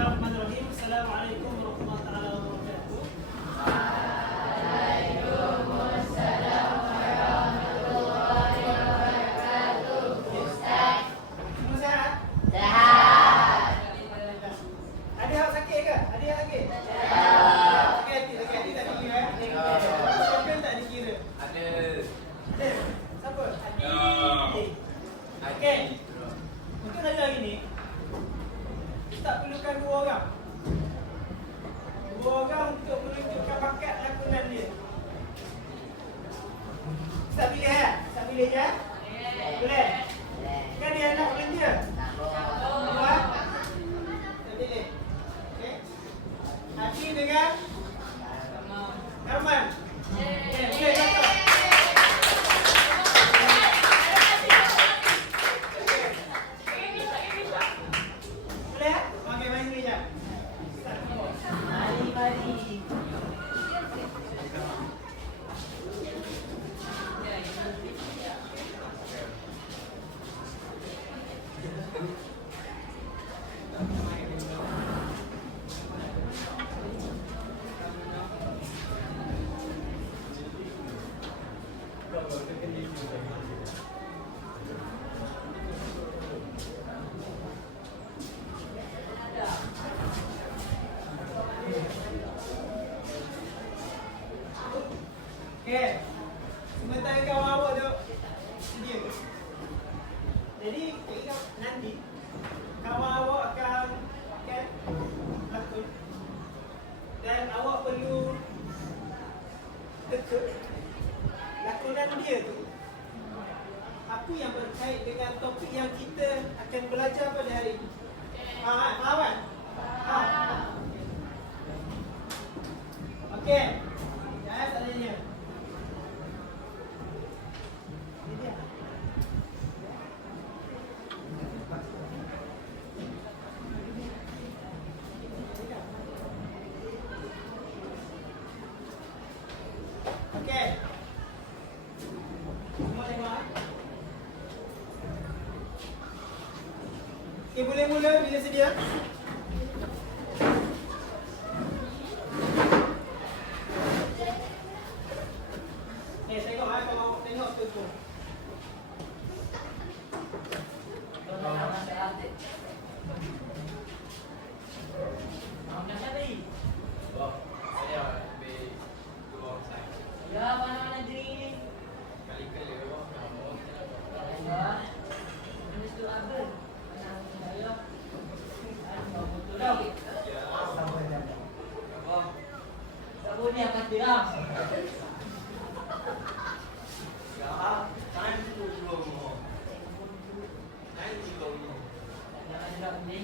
Bismillahirrahmanirrahim. Assalamualaikum warahmatullahi taala wabarakatuh. Waalaikumsalam warahmatullahi wabarakatuh. Ustaz, Semua sihat? sehat. Ada yang sakit ke? Ada yang sakit? Sakit hati tak dikira? Siapa tak dikira? Ada. Ada. Siapa? Adi. Okey. Untuk hari ini tak perlukan dua orang. Dua orang untuk menunjukkan bakat lakonan dia. Ustaz pilih ya? Ustaz pilih je? Boleh? Kan dia anak belanja? Dua? Ustaz pilih. Okey. Hati dengan Arman. Okey, boleh contoh. Boleh? Okey, mari sini je. Mari. Okey. Sementara kawan awak tu sedia. Jadi, nanti kawan awak akan lakon. Dan awak perlu teka lakonan dia tu. Apa yang berkait dengan topik yang kita akan belajar pada hari ini. Faham kan? Faham? Okey. Jangan tak tanya. Ini dia. Okey. Semua tengok. Okey, boleh mula bila sedia. Tengok kalau tengok tu. Oh, saya ambil dua orang saya. Ya, mana-mana drink. Kali-kali awak nak Ya. Ini tu apa? Saya. Ada betul dah. apa? Sabun ni akan tiram. Jangan dulu dulu. Jangan dulu. Jangan gerak ni.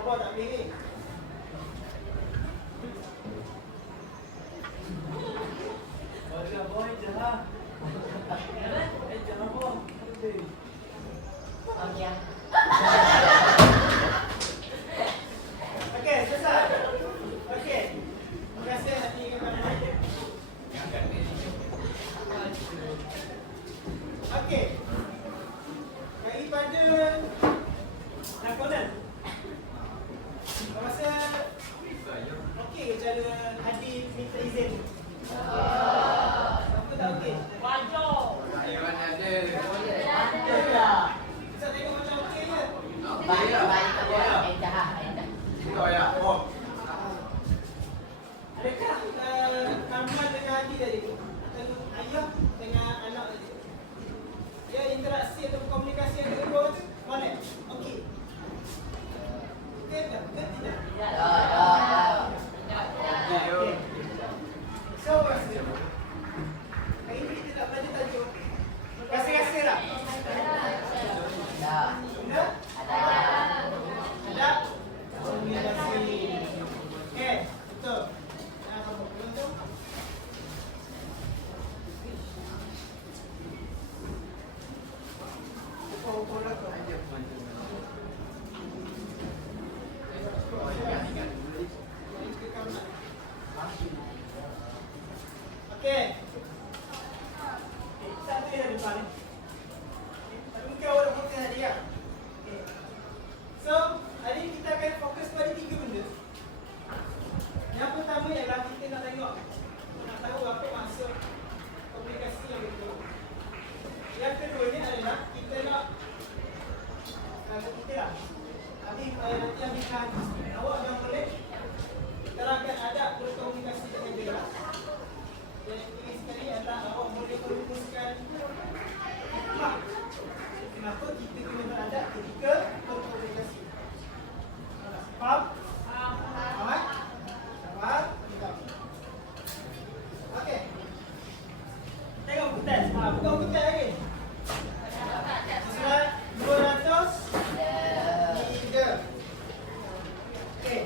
Apa tak pilih? Boy jalan. Jalan boy. Okey. Okey, selesai. Okey. Terima kasih hati kepada saya. Okey. Daripada lakonan. Kau rasa okey ke cara Hadi minta izin? Apa tak okey? Wajar. Ayah ada. Okey lah. Bisa tengok macam okey je. Baik tak boleh. Dah. Kau ya. Oh. Adakah Arman dengan Hadi tadi tu? Atau ayah dengan anak tadi? Ya, interaksi atau komunikasi yang kedua tu mana? Okey. Okey tak? Ke tidak? Okey. So, hari ini kita tak belajar tajuk. Rasa-rasa tak? Sudah? Ada? Komunikasi. Okey, betul. Nah, kamu belum tu? gambar ni. Tapi mungkin awak dah fokus tadi ya. Okay. So, hari ni kita akan fokus pada 3 benda. Yang pertama ialah kita nak tengok, nak tahu apa maksud komunikasi yang betul. Yang kedua ni adalah kita nak kita lah. Nanti yang akan awak yang boleh terangkan adab berkomunikasi dengan dia. Dan ini sekali adalah awak boleh merumuskan hikmah kenapa kita kena beradab ketika berkomunikasi. Faham? Faham? Faham? Okey. Tengok kutas. Bukan kutas lagi. Surat 203. Okey.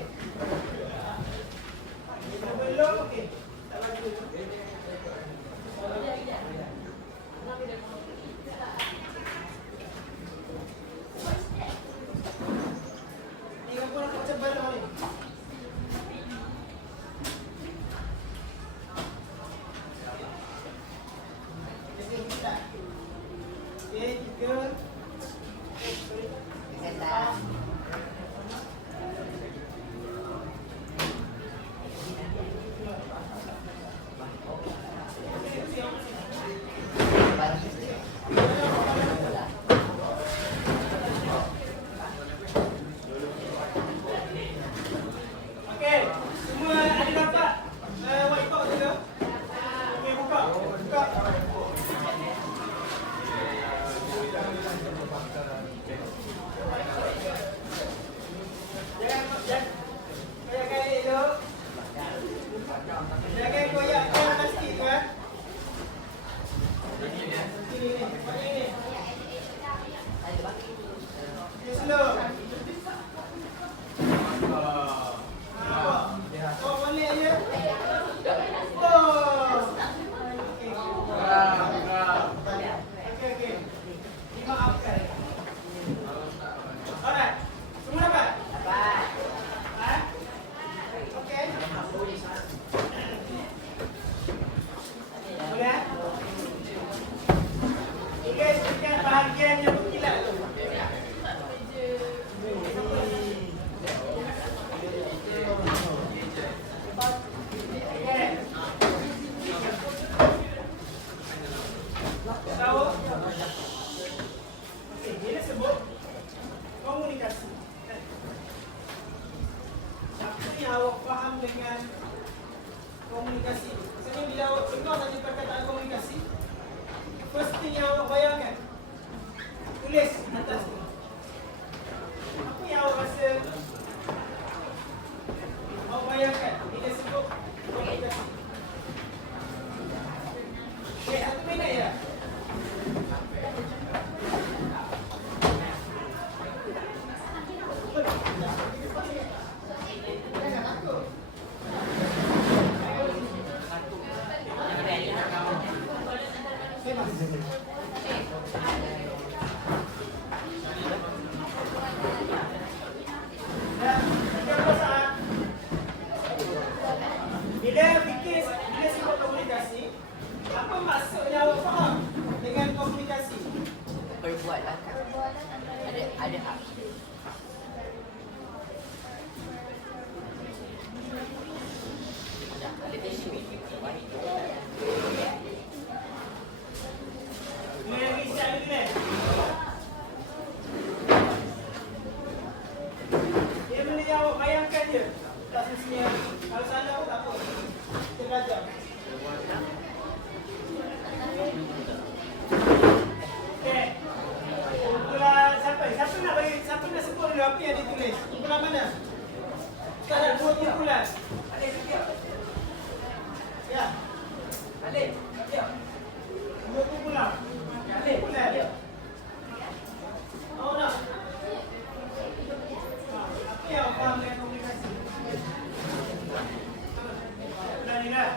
Belum okey. Tak bagus. Ni apa nak macam baru ni? Jadi kita. Okey, 3. Okey, semua ada dapat whiteboard tu ke? Okey, buka. Buka. Jangan koyakkan plastik tu kan. Ini. Okey, slow. Oh, boleh aja. Oh. Okey. Dimaafkan. Alright. Semua dapat? Dapat. Ha? Okey. Boleh? Okey, sekian bahagian yang berkilat tu. Tahu? Okey, dia sebut komunikasi. Apa yang awak faham dengan komunikasi? Maksudnya bila awak dengar tadi perkataan komunikasi, first thing yang awak bayangkan, tulis atas tu. Apa yang awak rasa awak bayangkan bila sebut komunikasi? Okey, 1 minit ya. Jangan takut. Bila sebut komunikasi, apa maksudnya awak faham dengan komunikasi? Perbuatan. Ada hak. Ada tisu. Boleh lagi siap lagi ni. Dia benda yang awak bayangkan je. Tak semestinya. Kalau salah pun tak apa. Kita belajar. Okey. Kumpulan siapa? Siapa nak sebut dulu apa yang ditulis? Kumpulan mana? Kita ada 2 kumpulan. Ada sikit. Ya. Alif. Ya. 2 kumpulan. Alif. Kumpulan. Oh, nak. Apa yang awak faham dengan komunikasi? Kumpulan ni dah.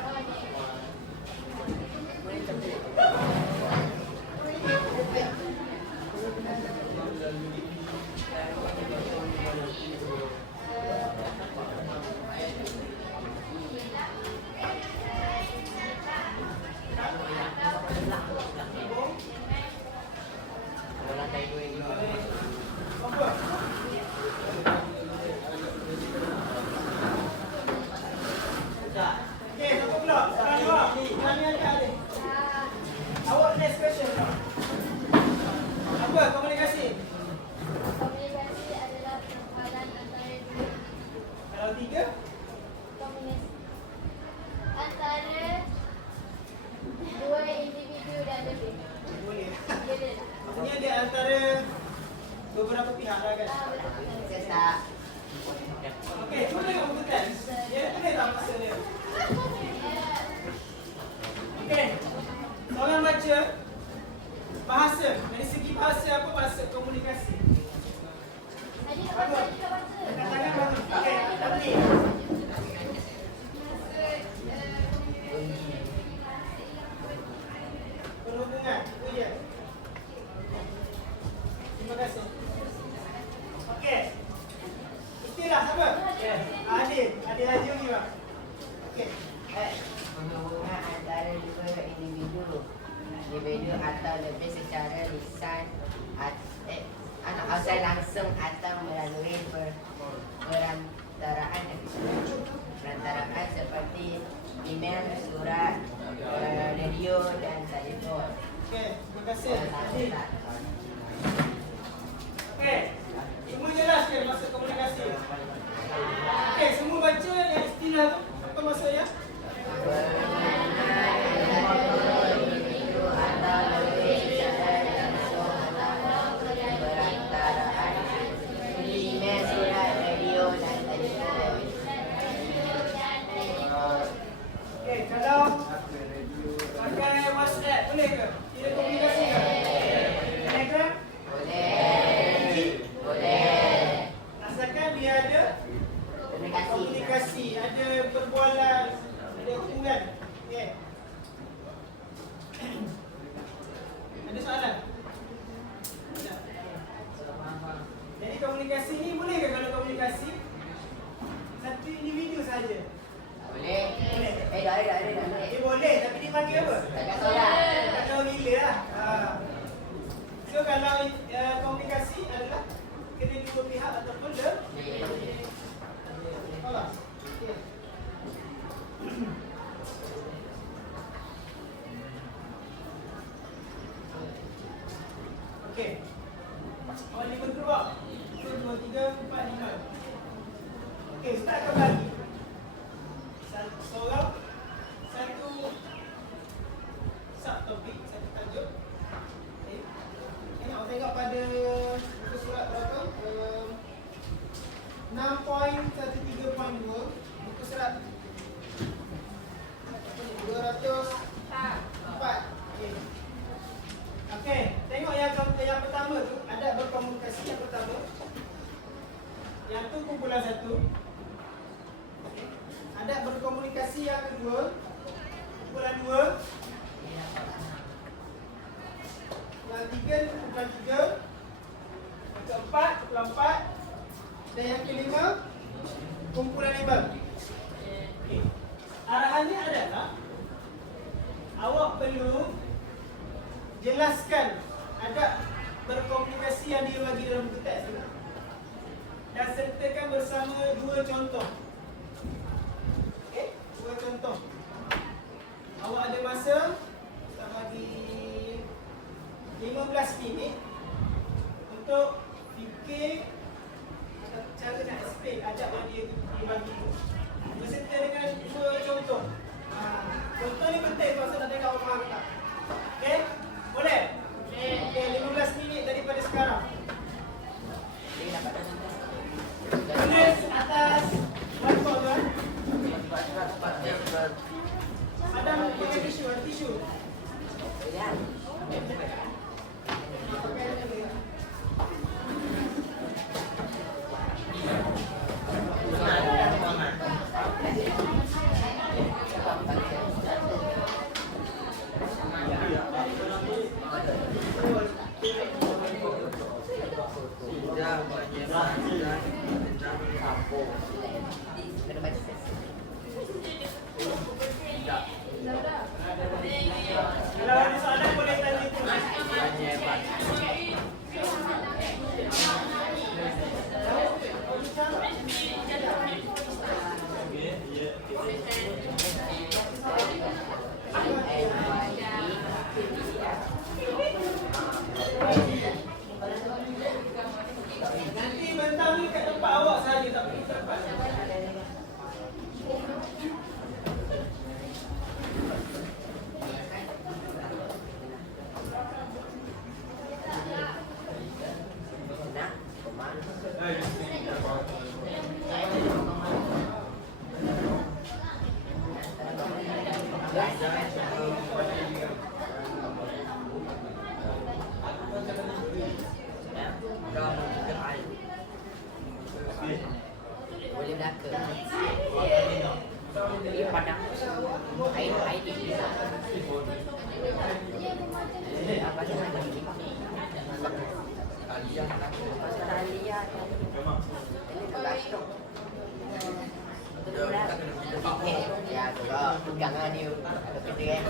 Sambung. Kalau lantai 2 ini. Apa? Okey, satu pula. Sekarang dua. Tanya adik-adik. Awak next question. Apa komunikasi? Komunikasi adalah perpaduan antara dua Kalau tiga, komunikasi antara dua individu dan lebih. boleh. Boleh tak? Maksudnya dia antara beberapa pihak lah kan? Betul. Sesak. Okey, cuba tengok buku teks. Dia tulis tak masa dia? Okey. Soalan baca bahasa. Dari segi bahasa apa bahasa komunikasi? Tadi kat baca, tadi kat baca. Dekat tangan bagus. Okey, tapi perhubungan. Itu je. Terima kasih. Okey. Istilah siapa? Adil. Adil Haji ni bang. Okey. Perhubungan antara dua individu atau lebih secara lisan atau langsung atau melalui perantaraan seperti email, surat, radio dan telefon. Okey, terima kasih. Adil. Okey. Semua jelas ke maksud komunikasi? Okey, semua baca yang istilah tu. Apa maksudnya? Email, surat, radio dan telefon. Okey, kalau pakai WhatsApp boleh ke? Tidak komunikasi ke? Telegram? Boleh. Asalkan dia ada komunikasi, ada perbualan, ada hubungan. Okey. Ada soalan? Tak. Jadi komunikasi ni boleh ke kalau komunikasi satu individu saja? Boleh. Boleh. Dah. Dia boleh tapi dia panggil apa? Tak tahu lah. Tak tahu gila lah. So kalau komunikasi adalah kena dua pihak ataupun lebih. Alas. Okey. Okey. Awak ni berdua. 1, 2, 3, 4, 5. Okey, Ustaz akan bagi seorang satu subtopik, satu tajuk. Okey. Awak tengok pada buku surat berapa? 6.13.2 buku surat 204. Okey. Okey, tengok yang pertama tu ada berkomunikasi yang pertama. Yang tu kumpulan satu. Okey. Ada berkomunikasi yang kedua. Kumpulan dua. Yang tiga kumpulan tiga. Yang keempat kumpulan empat. Dan yang kelima kumpulan lima. Okey. Arahannya adalah awak perlu jelaskan adab berkomunikasi yang dia bagi dalam buku teks tu dan sertakan bersama dua contoh. Okey, dua contoh. Awak ada masa bagi 15 minit untuk fikir atau cara nak explain adab yang dia bagi tu berserta dengan dua contoh. Contoh ni penting tu, saya nak tengok awak faham tak. Okey? Boleh? Okey, 15 minit daripada sekarang. Tulis atas whiteboard tu. Ada pakai tisu, ada tisu. Kalau ada soalan boleh tanya terus. Nanti bentang ni kat tempat awak saja, tak pergi tempat. Boleh belaka. Dia padang. Air di apa jangan lagi. Pasal Alia. Ini berlaku. Ya, kalau pegangan dia ada kedai.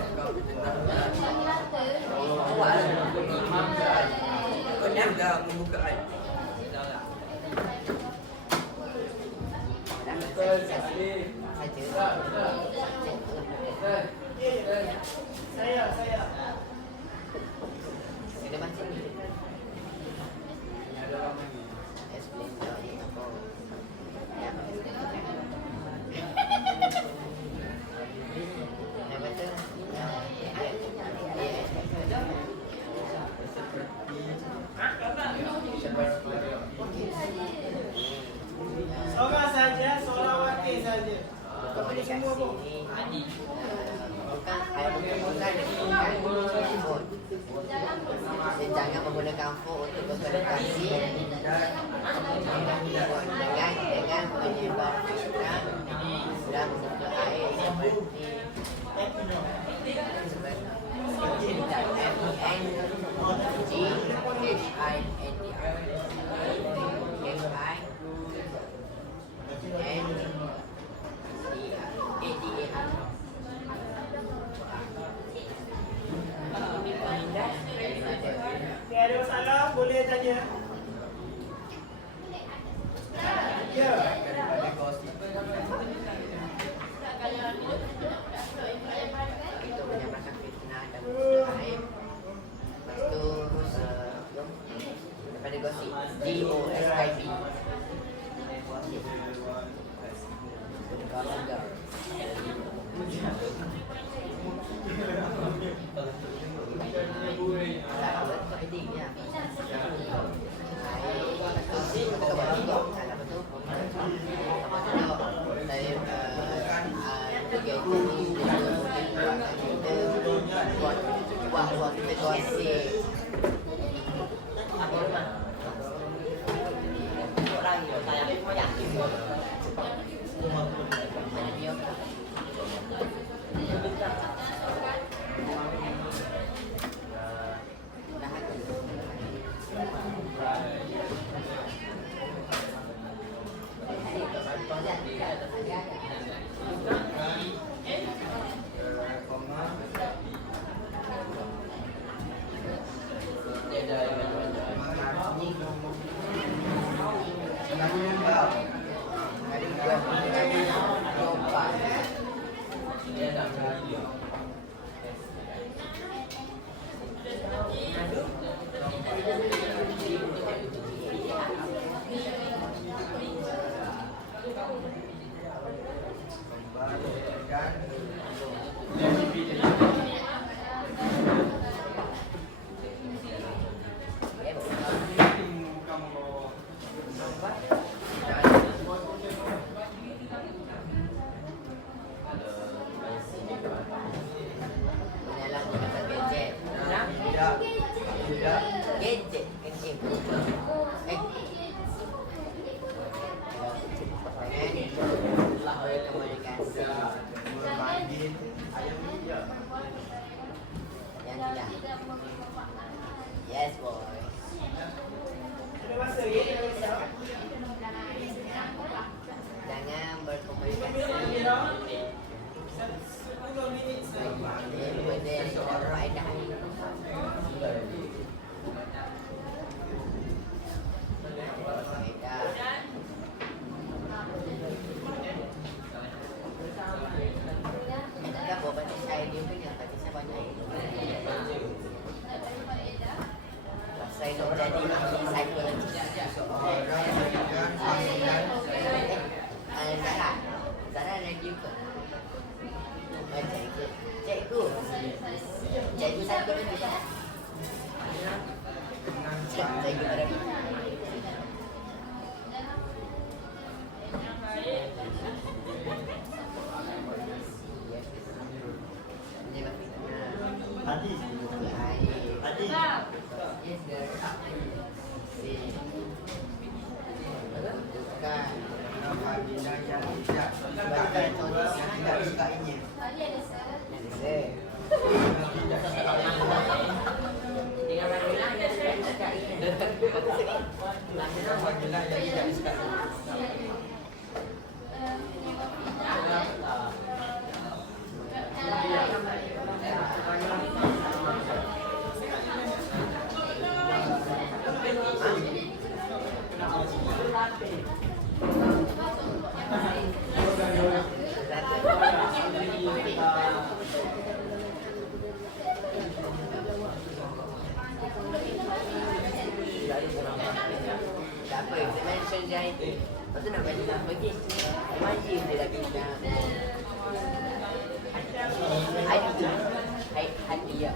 Kena dah membuka air. Saya. Kita baca ni. Explain apa. Ya. Nak baca? Seorang saja, seorang wakil saja. Komunikasi ni bukan phone. Jangan menggunakan phone untuk berkomunikasi dengan menyebar fitnah dan membuka air seperti Ada masalah, boleh tanya. Ya. itu menyebarkan fitnah dan membuka air. Lepas tu daripada gosip GOSIP. Buat kita gosip. Orang yang saya yakin. Mana dia? Gadget kecil. Komunikasi yang tidak. Yes boy. Ada masa ya, ada masa. Jangan berkomunikasi. 10 minit saja. Benda yang tidak berfaedah. Zara lagi apa? Cikgu satu lagi. Cikgu berapa? Tadi. Tadi. Tadi ada sir. Tak apa, saya mention dia itu. Lepas tu nak bagi nama lagi. Maju dia lagi dah. Hati ya.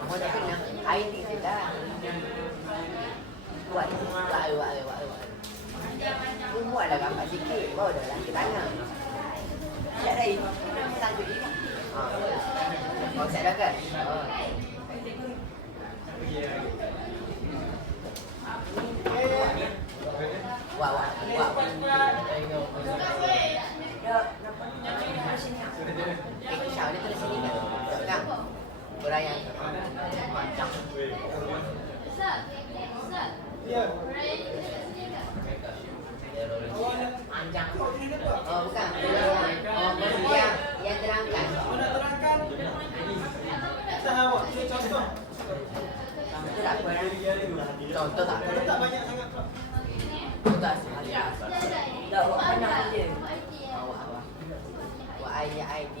Mau dah kena. ID dia dah. Buat. Buatlah gambar sikit. Baru dah lagi tangan. Tak ada ini. Satu ini. Oh, saya dah kan? Oh. Wah. Syah dia terus sini kan? Tak. Berayan. Macam. Ya. Anjang. Oh, bukan. Yang terangkan. Mau nak terangkan? Tak awak, saya contoh. Itu tak apa. Contoh tak apa. Tak banyak sangat. Tak. Tak buat banyak je. Awak. Buat ID.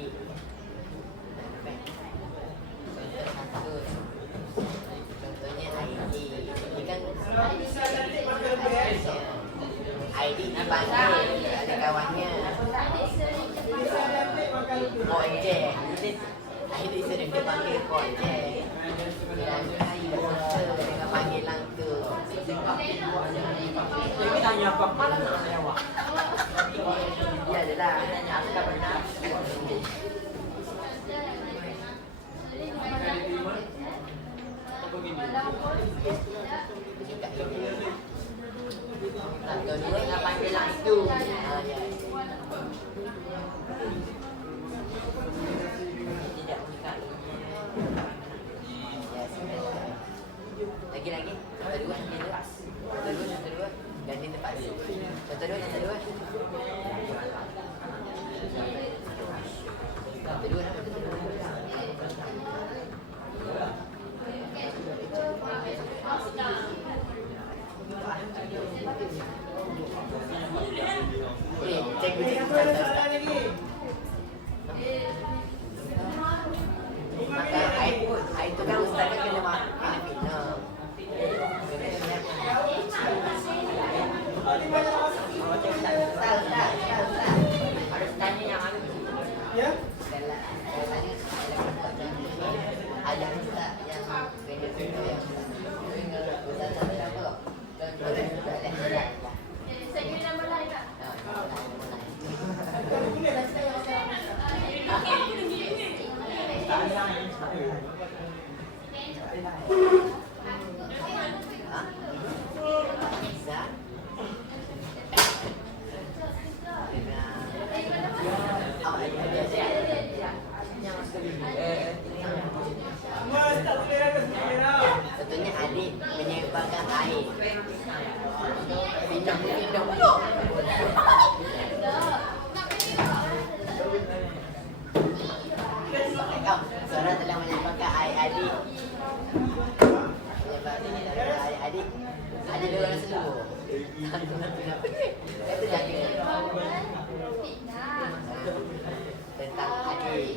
Contohnya ID. Ini kan ID dipanggil ada kawannya. Projek. ID sering dipanggil projek. Dan ID dengan panggilan tu. Jadi tanya apa mana nak saya awak? Ya adalah apa benar. Kedua dengan panggilan itu. Tidak buka. Lagi. Kedua. Ganti tempat dulu. Kedua. Kedua Cikgu maka air tu kan ustaz kan kena bina. Harus tanya yang mana? Ya. Ada ustaz yang bina yang ustaz apa? Saya kena nama lain tak? Tentunya adik menyebabkan air. Bidang. Suara telah menyebabkan air adik. Adik. Ada dua orang seluruh. Itu jadi tentang adik.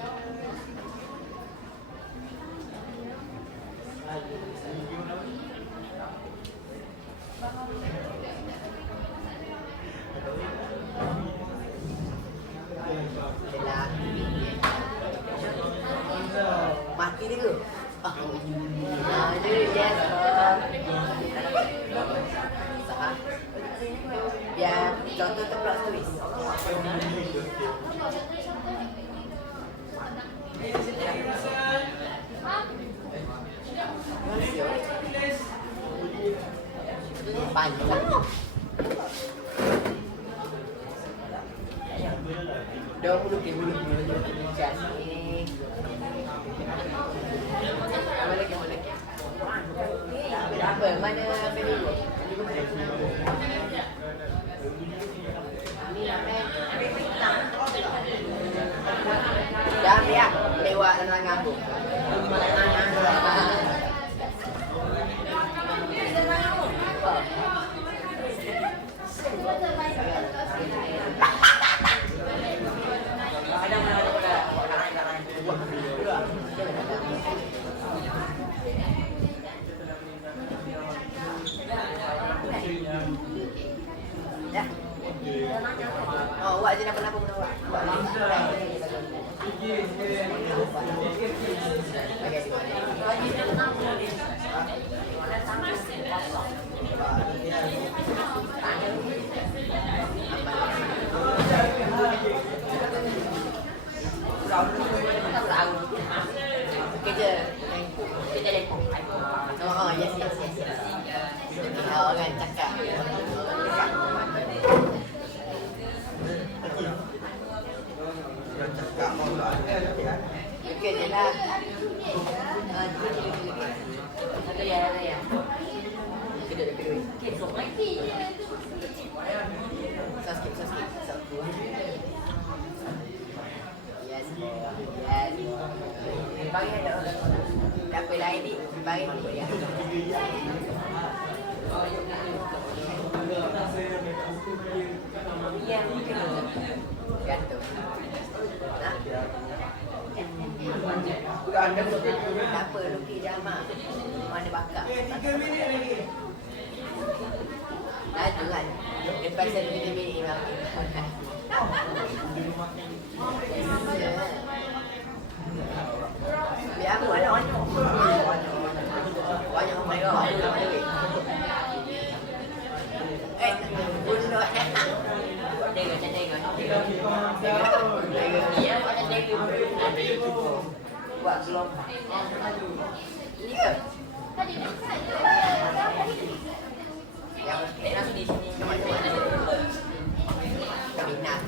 Yes. Sah. Biar contoh tu plot twist. Panjang. Dah bulu cas ni. Apa? Mana dulu? Dah ambil lewat dalam ngambung. Dah. Oh, awak je nak pun awak. Kerja lepok. Oh, yes. Orang cakap. Okey je lah. Ada ya. Kedua. Sakit. Yes. Bagi ada orang. Apa lain ni? Bagi dulu ya. Gantung. Tak apa, lukis jama. Mana bakar. 3 minit lagi. Laju kan. Lepas 1 minit bang. Biar aku ada banyak. Banyak mereka. Bunuh. Buat belum. Ini ke? Yang langsung di sini. Minat.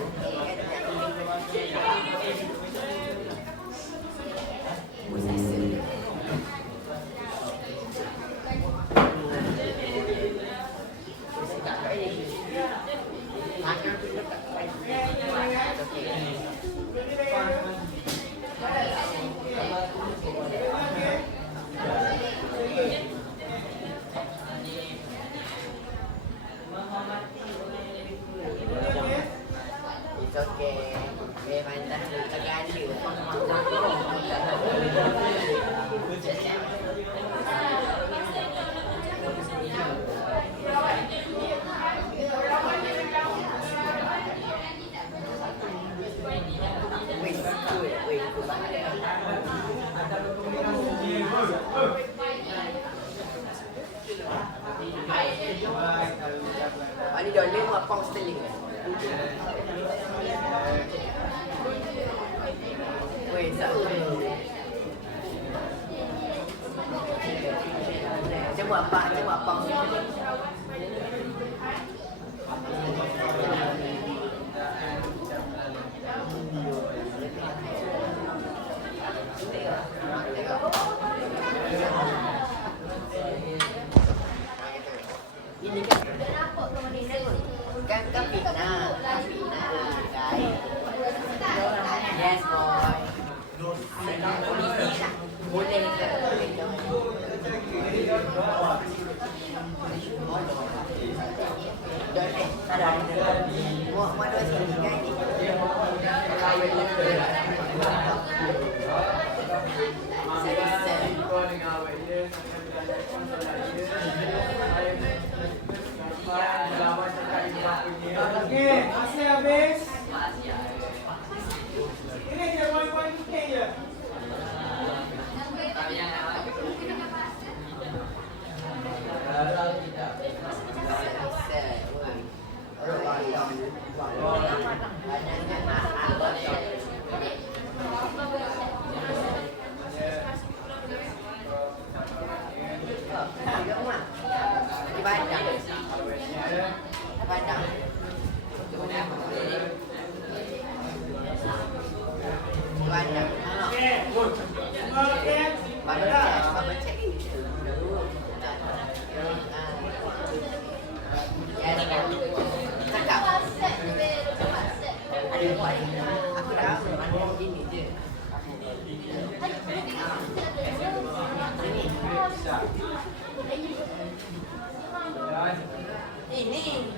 Ini dah £5 Weh, satu. Cuma apa? Ini kan fitnah. Yes boy. Boleh ke? Ada. Mau dua sini kan ini. Okey, masih habis. Ini je poin-poin penting je. Bubble check ni gitu. Ya, cakap. WhatsApp tu be, WhatsApp. Ada buat ni. Aku dah mana gini je. Ini.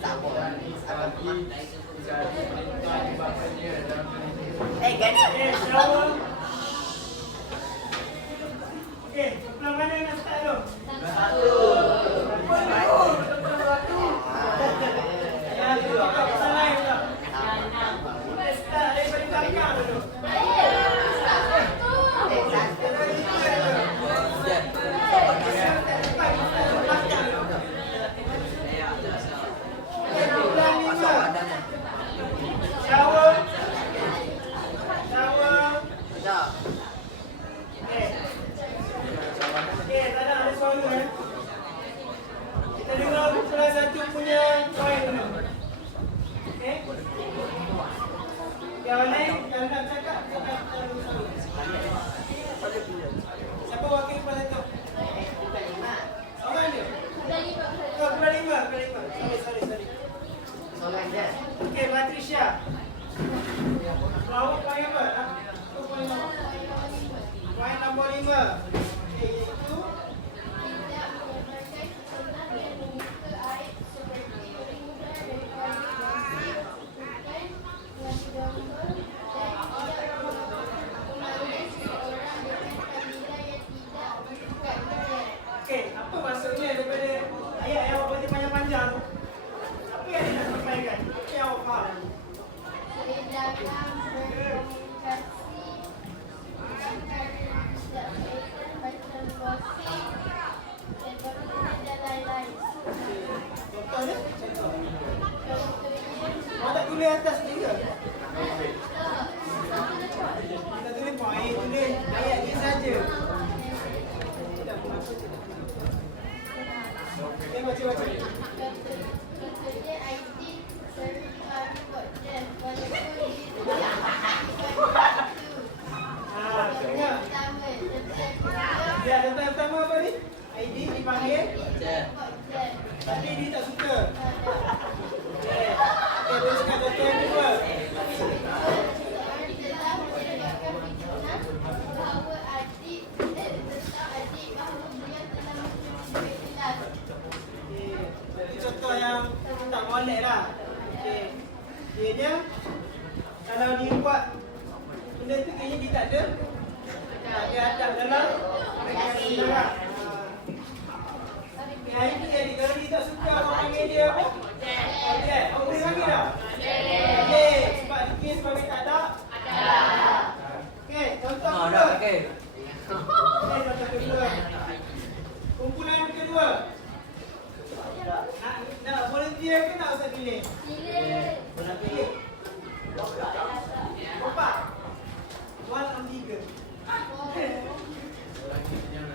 Tak boleh. Gani. Shower. Okey, pelan mana nak start tu? Ya, tu apa salah pula? Start daripada belakang dulu. Shower. Okey, tak ada suara ya. Kita dengar salah satu punya point dulu. Okey. Yang lain yang nak cakap cakap terus. Siapa wakil kepala tu? Seorang je. Oh, kepala lima. Sorry. Soalan je. Okey, Patricia. Awak point apa? Point nombor 5. Iaitu okey, apa maksudnya daripada ayat yang awak baca panjang-panjang tu? Apa yang dia nak sampaikan? Apa yang awak faham? Contoh dia? Contoh. Awak tak tulis atas ni ke? Tak tulis point, tulis ayat ni saja. Okey, baca. Dengar. Ya, daftar pertama apa ni? ID dipanggil tapi dia tak suka. Okey, teruskan daftar yang kedua. Ini contoh yang tak molek lah. Okey. Dia kalau dia buat benda tu kayaknya dia tak ada. Dia adab dalam aplikasi juga. Hari ni jadi kalau dia tak suka orang panggil dia apa? Okey, awak boleh panggil tak? Okey, sebab dia sebagai tak ada. Okey, contoh kedua. Okey, contoh kedua. Kumpulan kedua. Nak volunteer ke nak usah pilih? Nak pilih. Empat. One on tiga. Okey,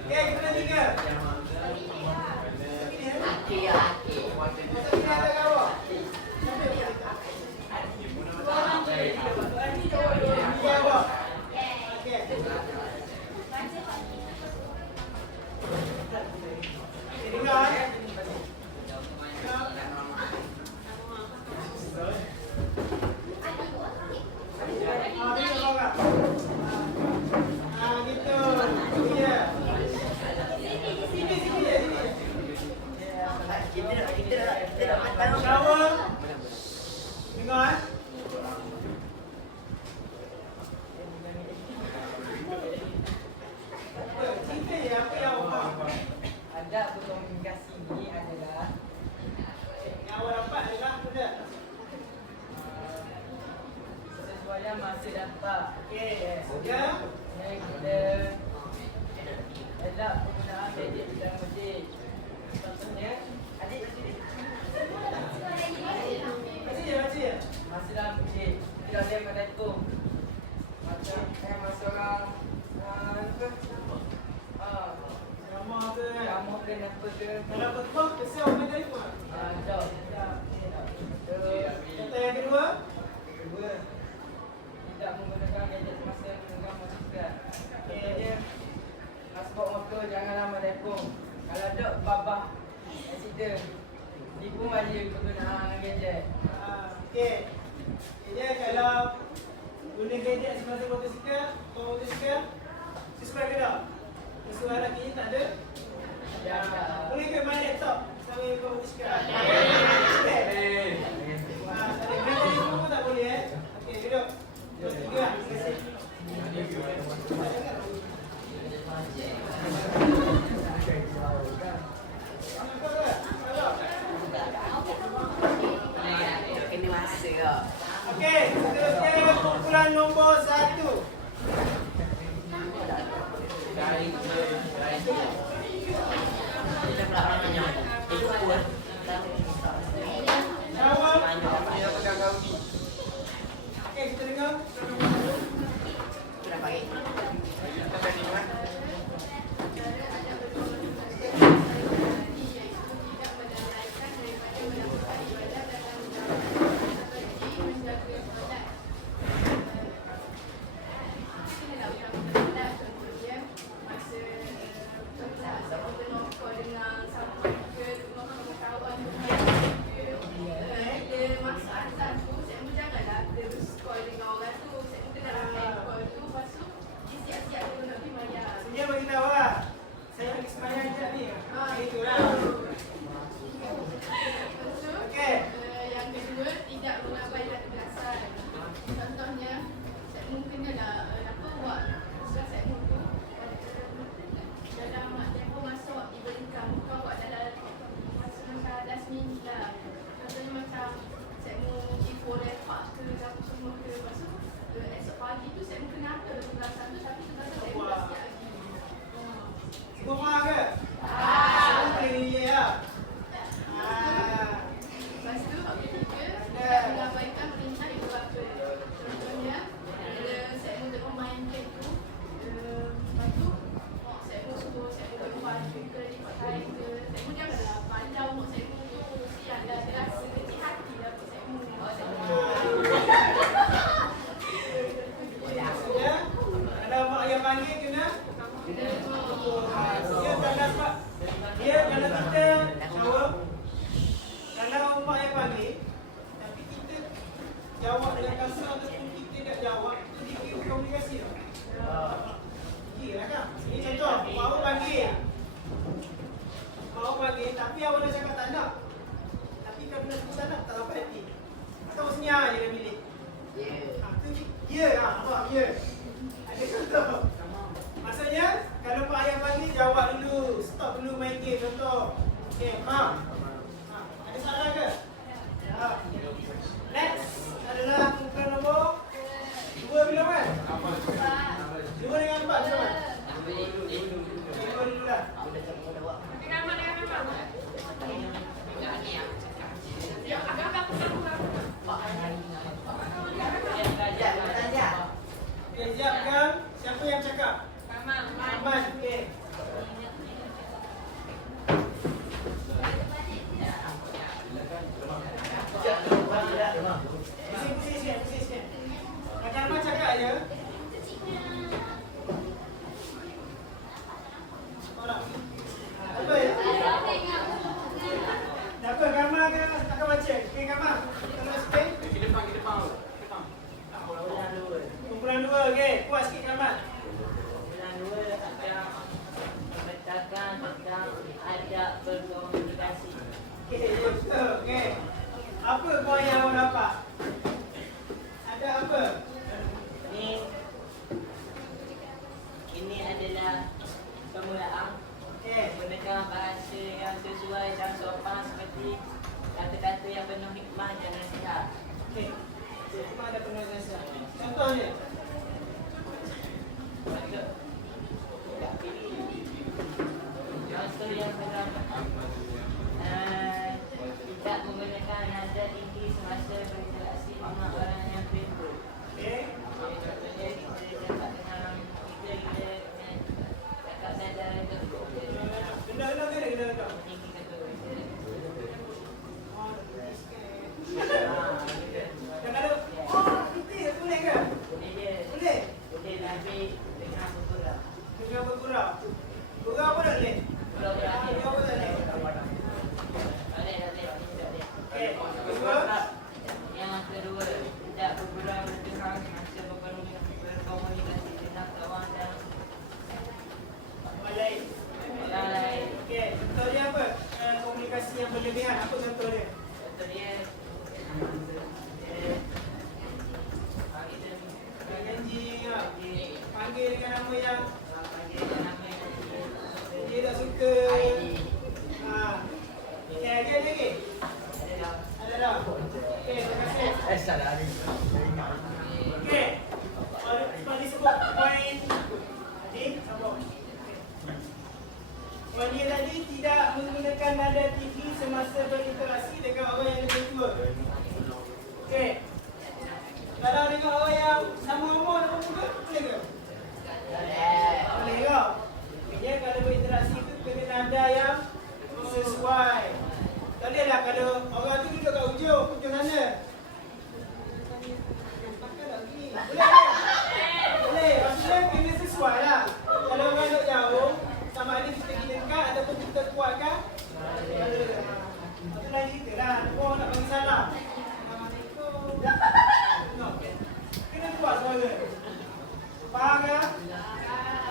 kita tiga. Laki. Masa kita ada kau. Tiga awak. Okey. Dengar. Shower. Dengar. Cerita je apa yang awak faham. Adab berkomunikasi ini adalah Yang awak dapat adalah benda. sesuaian masa dapat. Okey, sudah. Yang kita elak penggunaan medis dalam masjid. Contohnya, adik Baca je. masa dalam masjid kita ada Assalamualaikum. Macam masa orang Nama ke? kamu ke apa ke? Kalau betul, kesal orang main telefon. Jom. Contoh yang kedua. Tidak menggunakan gadget semasa menunggang masyarakat. Contohnya, telefon. Kalau ada babah accident, ni pun balik penggunaan gadget. Okey. Dia kalau guna gadget semasa motosikal, motosikal, sesuai ke tak? Sesuai lagi ni tak ada? Boleh ke main laptop sambil kau motosikal? Boleh? Tak ada. Main telefon pun tak boleh Okey, duduk. Duduk tiga lah. Terima kasih. Kena masa kau. Okey, seterusnya kumpulan nombor 1. Kita pula orang tanya. Itu apa? Jawab. Okey, kita dengar. Kita dah bagi. Dia bagi tahu lah. Saya lagi semayang je ni. Itulah. Okey. Yang kedua, tidak mengabaikan kebiasaan. Contohnya, saya mungkin adalah buat saya mungkin dalam tempoh masa diberikan kau buat dalam masa macam last minute lah. Contohnya macam saya mau di forever ke apa semua ke. Lepas tu esok pagi tu saya mungkin ada tugasan tu tapi tugasan saya pun dah siap lagi. Semua faham ke? Semua boleh nilai lah. Lepas tu, ketiga, tidak mengabaikan perintah ibu bapa. Contohnya, bila saya mau tengok main game tu, lepas tu, saya mau suruh, saya mau tengok baju ke, lipat kain ke, saya mau janganlah pandang mak saya mau tu, siap dah rasa kecil hati lah apa saya mau. Ya? Kalau mak ayah panggil kena? Dia tak dapat. Dia kalau kita jawab, kalau mak ayah panggil, tapi kita jawab dengan kasar ataupun kita tak jawab, itu dikira komunikasi tak? Kira kan? Ini contoh, mak awak panggil. Mak awak panggil, tapi awak dah cakap tak nak. Tapi kalau nak sebut tak nak, tak dapat hati. Atau senyap je dia milik. Ya, nampak? Ya. Ada contoh. Maksudnya, kalau pak ayah panggil, jawab dulu. Stop dulu main game, contoh. Okey, faham? Ada soalan ke? Next adalah kumpulan nombor 2 bila kan? 2 dengan 4 bila kan? 2 dulu lah. Okey, siapkan. Siapa yang cakap? Aman. Okey. Pusing sikit. Kakak Aman cakap je. Tolak. Apa? Apa Gama ke akan baca? Okey Gama. Kita nak sikit. Ke depan. Kumpulan 2, okey. Kuat sikit Gama. Yang dua ada memetakan tentang adab berkomunikasi. Okey, betul. Okey. Apa poin yang awak dapat? Ada apa? Ini adalah permulaan. Okey. Gunakan bahasa yang sesuai dan sopan seperti kata-kata yang penuh hikmah dan nasihat. Okey. Cuma ada penjelasan. Contohnya. Contoh yang pertama, tidak menggunakan nada tinggi semasa berinteraksi dengan orang yang berbeza. Okey. Contohnya kita cakap dengan kita cakap nada rendah. Rendah ke rendah? Tinggi kata. Kadang-kadang, kita boleh ke? Boleh. Boleh tapi dengan berkurang. Dengan bergurau. Gurau pun tak boleh? Pulau Berani. Dia apa tadi? Okey, kedua. Yang kedua, tidak bergurau berderang masa berkomunikasi dengan kawan dan Orang lain. orang lain. Okey, contoh dia apa? Komunikasi yang berlebihan. Apa contoh dia? Contoh dia, kita Janji, panggil dengan nama yang panggil nama yang dia tak suka. Okey, ada lagi? Ada dah. Okey, terima kasih. salah hari. Okey. Sebab disebut poin tadi, sambung. Poin dia tadi tidak menggunakan nada tinggi semasa berinteraksi dengan orang yang lebih tua. Okey. Kalau dengan orang yang sama umur nama muda, boleh ke? Boleh ke? Dia kalau berinteraksi tu kena nada yang sesuai. Tak bolehlah kalau orang tu duduk kat ujung sana. Makan tak begini? Boleh ke? Boleh. Maksudnya kena sesuai lah. Kalau orang duduk jauh, sama ada kita pergi dekat ataupun kita kuatkan. Satu lagi kita lah. Orang nak bagi salam. Assalamualaikum. No. Kena kuat suara. Faham ke?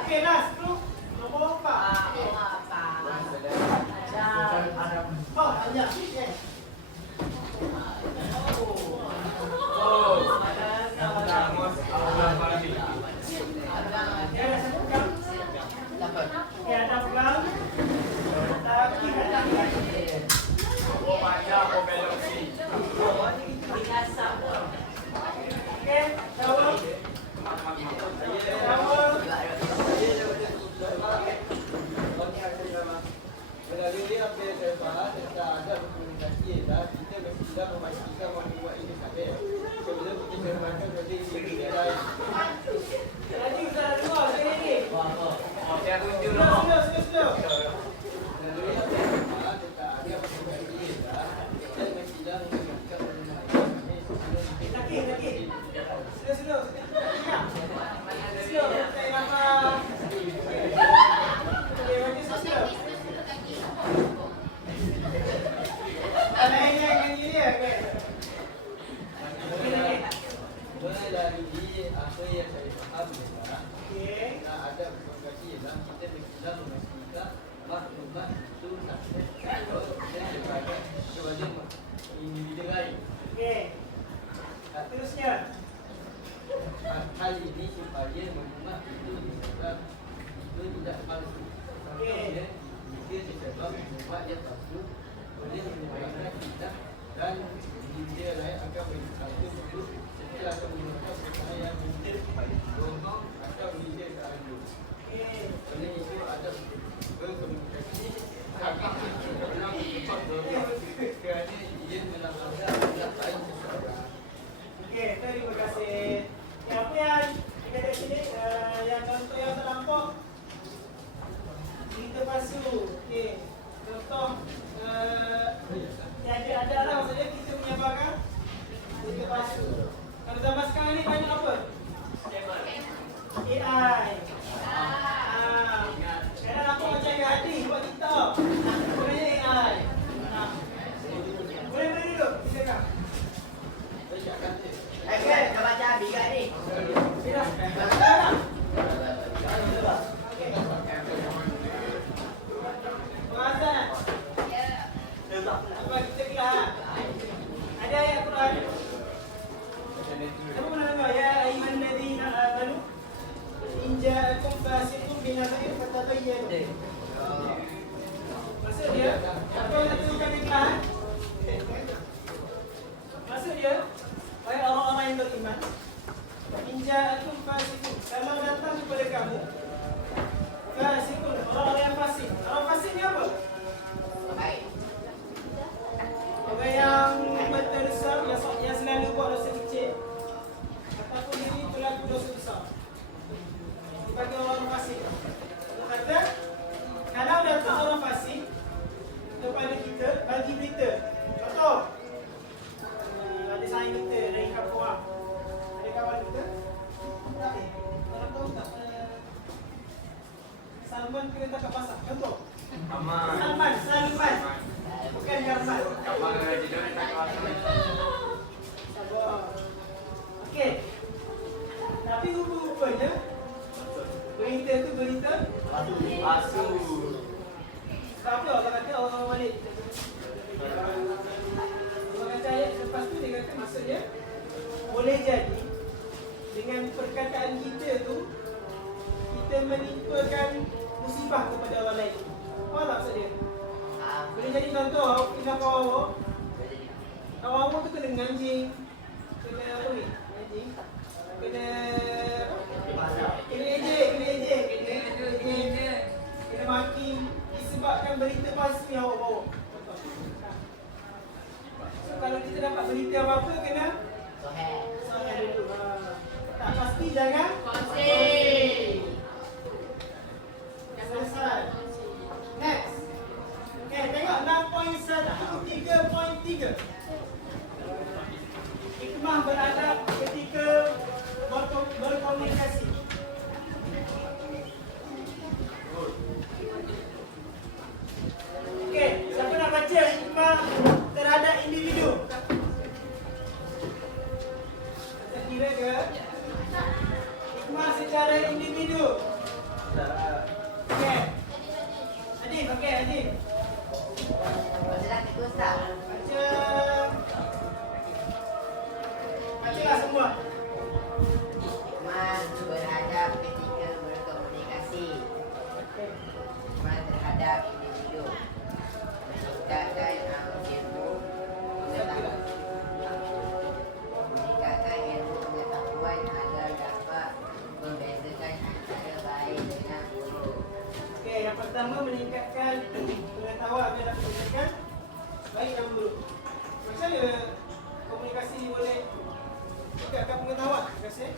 Okey, last tu. Nombor 4. Okay. Oh, banyak. Okay. Dia ada satu pegang. Dia ada pegang. Tapi ada okey, jawab. Jawab. Melalui apa yang saya bahas tentang adab berkomunikasi ialah kita mesti memastikan maklumat ini hadir. Sebelum kita cermatkan bagi diri kita lain. Tadi sudah dengar sekali lagi. Saya tunjuk Slow. Melalui apa yang saya bahas tentang adab berkomunikasi ialah kita mesti memastikan maklumat ini hadir. Sebelum Lagi. Slow. Slow. Saya nampak. Okey, bagi slow. Ada yang ini ya, okey. melalui apa yang saya faham ialah Okey. adab berkomunikasi ialah kita mesti memastikan maklumat itu hadir kepada individu lain. Okey. Terusnya. Hal ini supaya maklumat itu tidak palsu. Contohnya, jika disebab maklumat yang palsu boleh menyebabkan kita dan individu lain akan bersatu untuk setelah akan menggunakan perkara yang contoh atau media keadaan. Okey. Oleh itu ada berkomunikasi agak dalam tempat kerana ia melanggar adab lain seseorang. Okey, terima kasih. Apa yang kita lihat sini, yang contoh yang terlampau cerita palsu. Okey, contoh yang ada lah, maksudnya kita menyebarkan cerita palsu. Kalau zaman sekarang ni banyak apa? AI. Sekarang apa macam yang hadis buat TikTok? Sebenarnya AI. Boleh duduk, silakan. Dah baca habis kat ni. Silakan. Puasan. Apa kita kelas? Ada ayat Quran. Siapa pernah dengar ya ayyuhal ladzina amanu in ja'akum fasiqun binaba'in fatabayyanu. Maksud dia, apa yang diturunkan di Quran? Maksud dia, wahai orang-orang yang beriman, in ja'akum fasiqun, kalau datang kepada kamu fasiqun, orang-orang yang fasik. Orang fasik ni apa? Baik. Orang yang berdosa, yang selalu buat dosa kecil ataupun diri pelaku dosa besar. Dipanggil orang fasik. Kata, kalau datang orang fasik kepada kita, bagi berita. Contoh, ada saing kita dari kampung orang. Ada kawan kita. Orang tahu tak? Salman kena tangkap pasar. Contoh. Salman, Salman. Bukan Karman. Sabar. Okey. Tapi rupa-rupanya berita tu berita Pasu. sebab apa Allah kata orang balik. Allah kata ayat lepas tu dia kata maksudnya boleh jadi dengan perkataan kita tu kita menimpakan musibah kepada orang lain. Apa tak maksud dia? Boleh jadi contoh kita kawan awak tu kena nganjing, kena apa ni? Nganjing. Kena kena maki disebabkan berita palsu yang awak bawa. So kalau kita dapat berita apa-apa kena soheh dulu. Tak pasti jangan Kongsi. selesai. Next. Okay, tengok 6.1 3.3. Hikmah beradab ketika berkomunikasi. Okey, siapa nak baca hikmah terhadap individu? Kita kira ke? Hikmah secara individu. Okey. Adib, okey Adib. Baca. Bacalah semua. Hikmah beradab ketika berkomunikasi. Hikmah terhadap individu. Meningkatkan ilmu pengetahuan agar dapat membezakan antara baik dengan buruk. Okey, yang pertama meningkatkan pengetahuan agar dapat membezakan baik dan buruk. Macam mana komunikasi ni boleh meningkatkan pengetahuan? Terima kasih.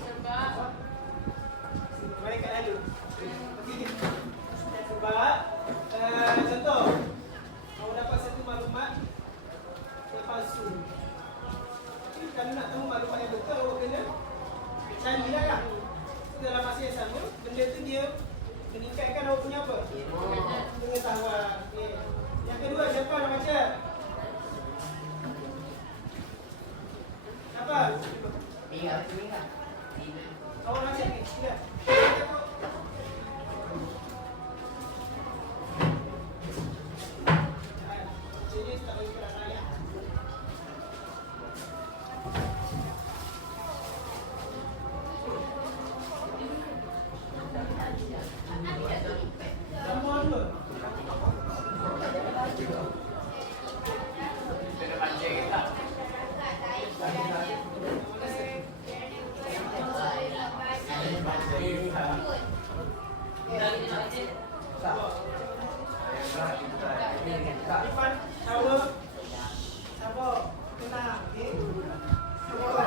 Sebab Mari kat lalu. Okey. Sebab contoh kalau dapat satu maklumat yang palsu. Jadi kalau nak tahu maklumat yang betul awak kena carilah kan. So, dalam masa yang sama benda tu dia meningkatkan awak punya apa? Pengetahuan. Okey. Yang kedua siapa nak baca? Siapa? Awak nak baca ni? Sila. Jadi tak bagi kerana ayat. Gambar dulu. Irfan, sabar. Sabar. Tenang. Okay? Sabar.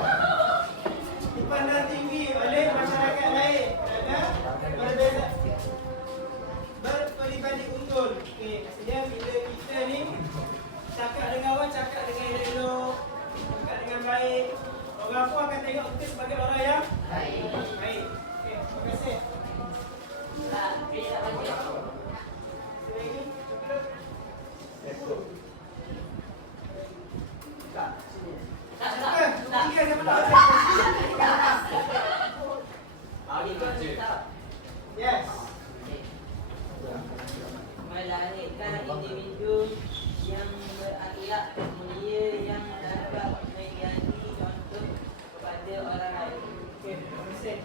Dipandang tinggi oleh masyarakat lain kerana berbeza berperbanding unggul. Okey, maksudnya bila kita ni cakap dengan orang, cakap dengan elok, cakap dengan baik, orang pun akan tengok kita sebagai orang yang baik. Okey, terima kasih. Lagi. Yes. Melahirkan individu yang berakhlak mulia yang dapat menjadi contoh kepada orang lain. Okey, terima kasih.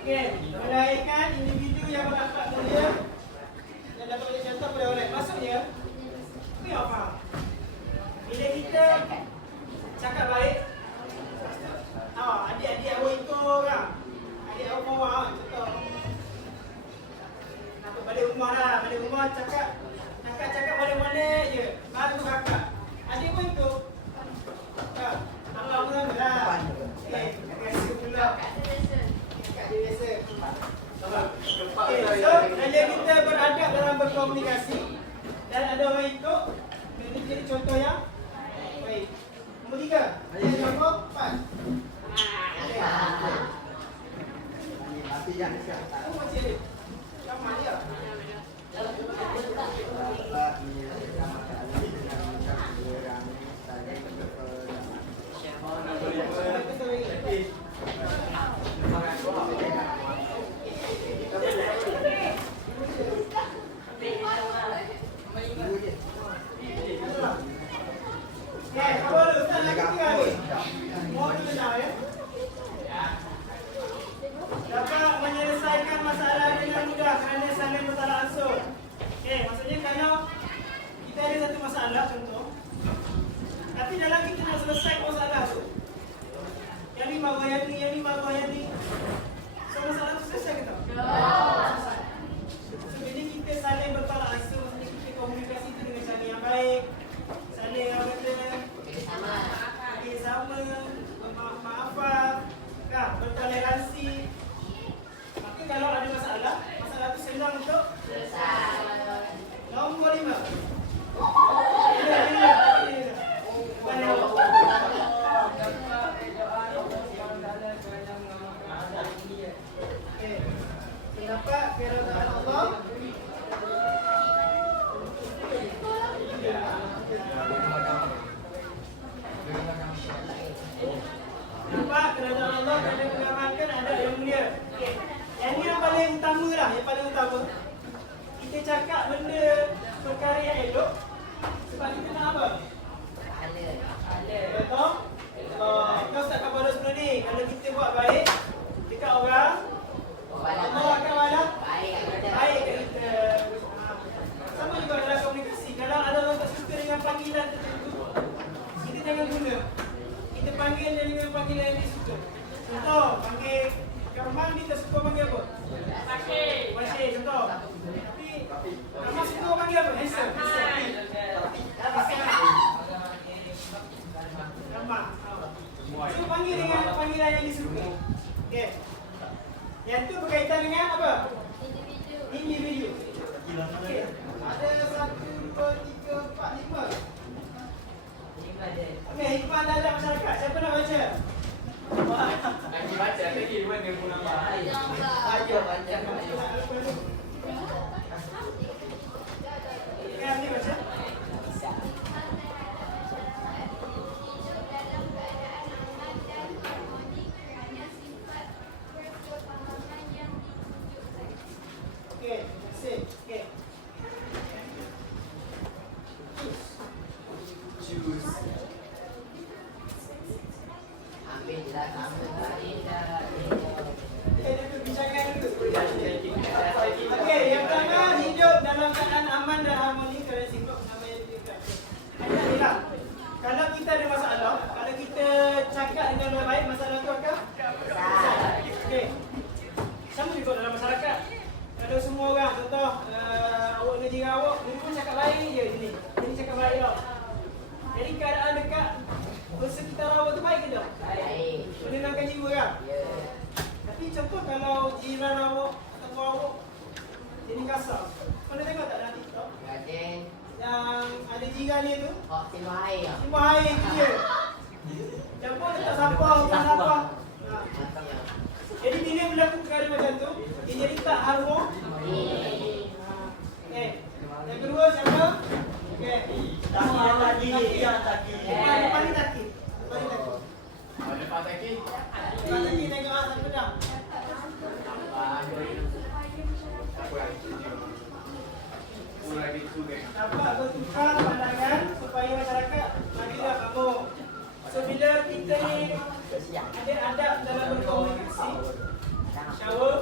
Okey, melahirkan individu yang berakhlak mulia yang dapat menjadi contoh kepada orang lain. Maksudnya, apa yang faham? Bila kita toleransi. Maka kalau ada masalah tu senang untuk nombor 5. Dapat keridaan Allah. Dapat keridaan Allah dan mengamalkan ada yang mulia. Okey. Yang ni yang paling utama lah, yang paling utama. Kita cakap benda perkara yang elok sebab kita nak apa? Betul? Kau tak kabar sebelum ni. Kalau kita buat baik dekat orang, Allah akan balas baik kat kita. Sama juga dalam komunikasi. Kalau ada orang tak suka dengan panggilan tertentu, kita jangan guna. Kita panggil dia dengan panggilan yang dia suka. Contoh, panggil Rahman, dia tak suka panggil apa? Masih, contoh. Tapi Rahman suka panggil apa? Handsome. Rahman. So panggil dengan panggilan yang dia suka. Okey. Yang tu berkaitan dengan apa? Individu. Okey. Ada 1, 2, 3, 4, 5. Okey, hikmah dalam masyarakat. Siapa nak baca? Lagi baca lagi mana pun nampak. Ayo baca. Okey, ni baca. Okey, sip. Okey. Choose. Ambillah kamu Ada perbincangan dulu. Okey, yang pertama hidup dalam keadaan aman dan harmoni kerana singkap nama yang kita. Alhamdulillah. Kalau kita ada masalah, kalau kita cakap dengan baik, masalah tu akan besar. Okey. Sama juga dalam masyarakat. Kalau semua orang, contoh awak dengan jiran awak, dia pun cakap baik je ni. Jadi cakap baik tau. Jadi keadaan dekat bersekitar awak tu baik ke tak? baik. Menenangkan jiwa kan? Ya. Tapi contoh kalau jiran awak atau awak jadi kasar. Kau dah tengok tak dalam TikTok? Gaden. Yang ada jiran dia tu, Oh, timah air. timbul air ke dia. Campur letak sampah, bukan sampah. Ha. Jadi bila berlaku perkara macam tu, dia jadi tak harmoni. Okey. Yang kedua siapa? Okey. Taki. Depan ni taki. Ada Pak Taki. Depan taki tengok asal pedang. Dapat bertukar pandangan supaya masyarakat marilah kamu. So bila kita ni ada adab dalam berkomunikasi, shower,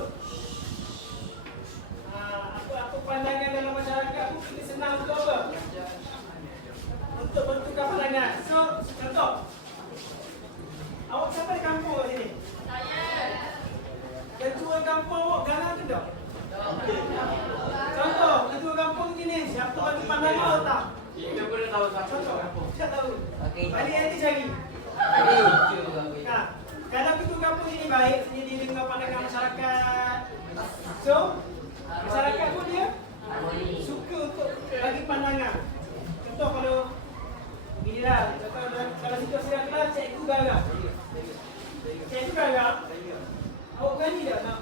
apa pandangan dalam masyarakat pun kita senang untuk apa? Untuk bertukar pandangan. So contoh, awak siapa di kampung kat sini? Ketua kampung awak garang ke tak? Contoh, ketua kampung gini, siapa bagi pandangan awak tak? Kita pun dah tahu siapa Contoh, kampung. saya tahu. Okey. Balik nanti cari. Kalau ketua kampung ini baik, dia dengar pandangan masyarakat. So, masyarakat pun dia suka untuk bagi pandangan. Contoh kalau inilah, kalau situasi yang kelas, cikgu garang. Cikgu garang, awak berani tak nak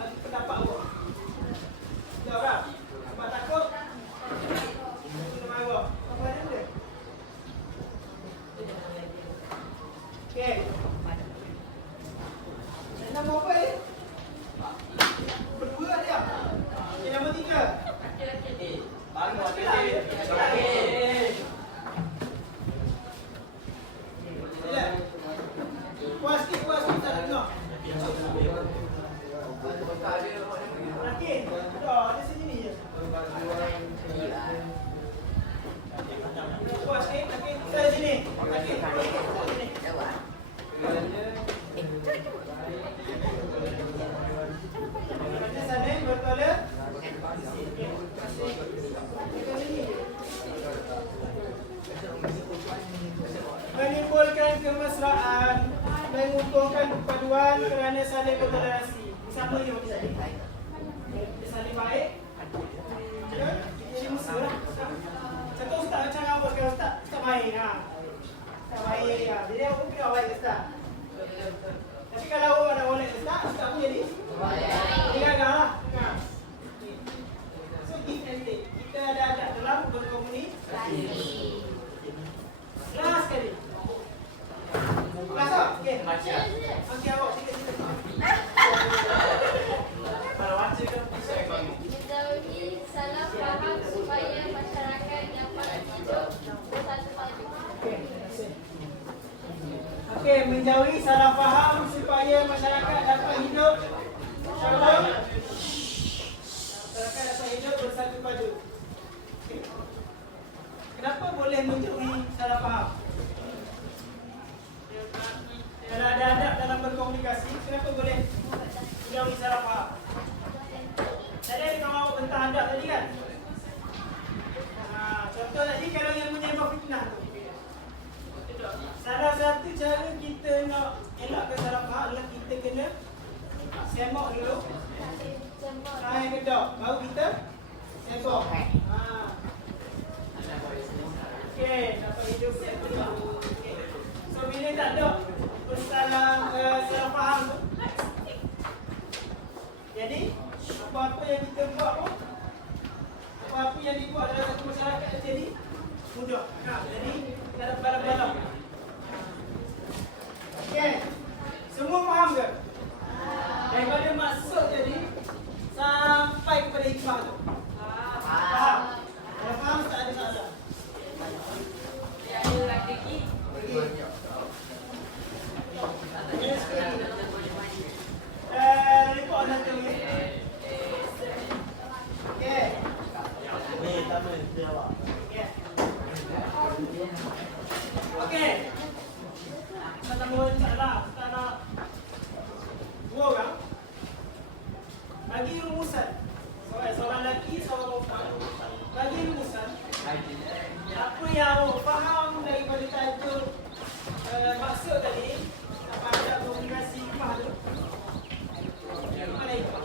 bagi pendapat awak? Tak tak? Sebab takut kena marah. Apa ada dia? Okey. Nama apa ya? Berdua dia. Okey, nama 3. Baru ada dia. Puas sikit tak dengar. Okey. Ada sini ni je. Puas sikit. Okey, kita di sini. Okey. Sini. Macam sana bertolak. Menimbulkan kemesraan mengumpulkan perpaduan kerana saling bertoleransi. Bersama dia okey tak? Dia saling baik. Ya, jadi musuh lah. Contoh ustaz macam awak sekarang ustaz, ustaz baik ha. Ustaz baik ha. Jadi awak pun kena baik ke ustaz. Tapi kalau awak nak oleh ustaz, ustaz pun jadi dia gagal lah. Ha. So give and take. Kita ada adab dalam berkomunikasi. Kelas sekali. Kelas tak? Okey. Okey awak cerita-cerita. Kalau baca ke Menjauhi salah faham supaya masyarakat dapat hidup bersatu padu. Okey, menjauhi salah faham supaya masyarakat dapat hidup bersatu padu. Okay. Kenapa boleh menjauhi salah faham? Kalau ada adab dalam berkomunikasi, kenapa boleh menjauhi salah faham? Tadi ada kawan awak bentang adab tadi kan? Contoh tadi kalau yang menyebab fitnah tu. Salah satu cara kita nak elakkan salah faham adalah kita kena semak dulu. Yang kedua, baru kita sembok. Okey, dapat hidup sembok. So bila tak ada salah faham tu, jadi apa-apa yang kita buat pun, apa-apa yang dibuat dalam satu masyarakat jadi mudah. Jadi tak ada balam-balam. Okey. Semua faham ke? Daripada maksud jadi sampai kepada hikmah tu. Faham? Kalau faham tak ada masalah. Ada lagi. Report nanti ni. Okey. Ni tamu dia awak. Okey. Kita mula insya-Allah. Kita nak dua orang. Bagi rumusan. Seorang lelaki, seorang perempuan. Bagi rumusan. Apa yang awak faham daripada tajuk maksud tadi, apa ada komunikasi hikmah tu? Mana itu?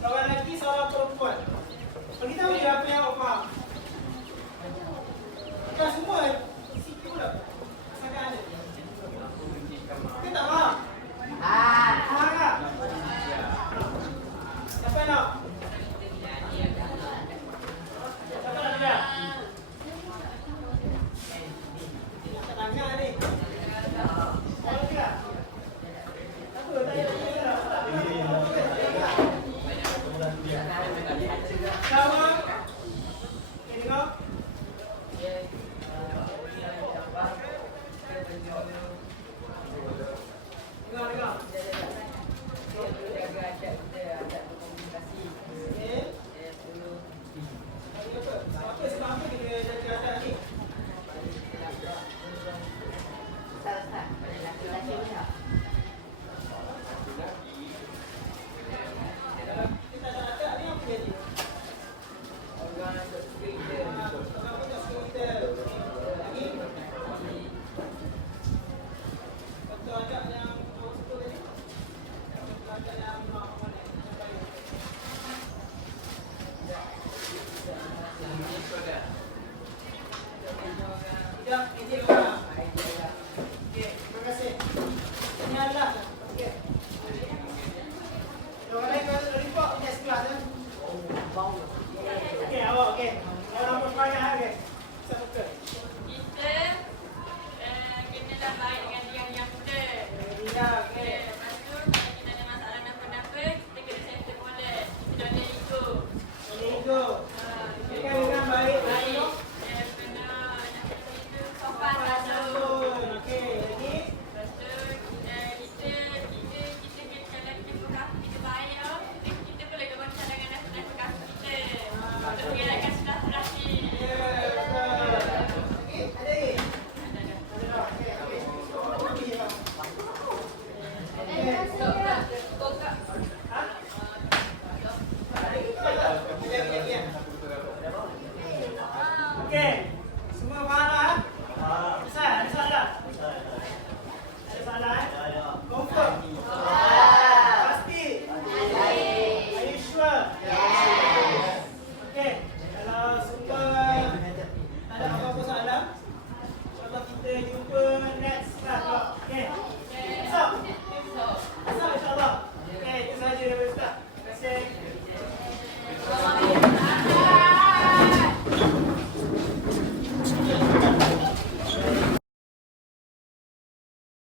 Seorang lelaki, seorang perempuan. Beritahu dia apa yang awak faham. Bukan semua sikit pula. Asalkan ada. Kita tak faham. Faham tak? Siapa nak? Siapa nak dengar? Tak dengar ni. Kalau dengar? Apa? Tanya lah. Sama. Okay, dengar. Dengar. Apa sebab apa kita jaga adab ni? Kita tak ada adab ni apa jadi? Orang tak suka kita. Lagi? Contoh adab yang awak suka tadi? Contoh adab yang awak mana? Tidak, ini orang.